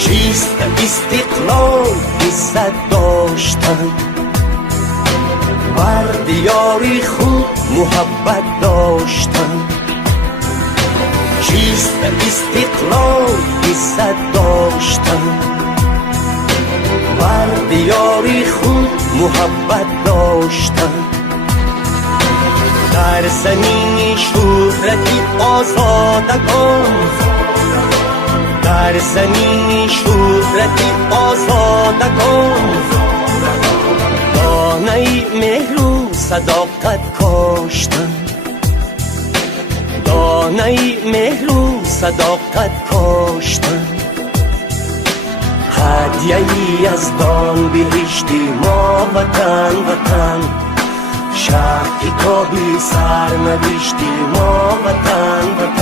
چیست استقلال عزت داشتن، بر دیار خود محبت داشتن. چیست استقلال عزت داشتن، بر دیار خود محبت داشتن. در زمین شهرت آزادگان، در زمین شهرت آزادگان، دانه مهر و صداقت کاشتن، دانه مهر و صداقت کاشتن. هدیه‌ای از دان بهشتی ما وطن وطن، شهر کتابی سرنوشتی ما وطن وطن.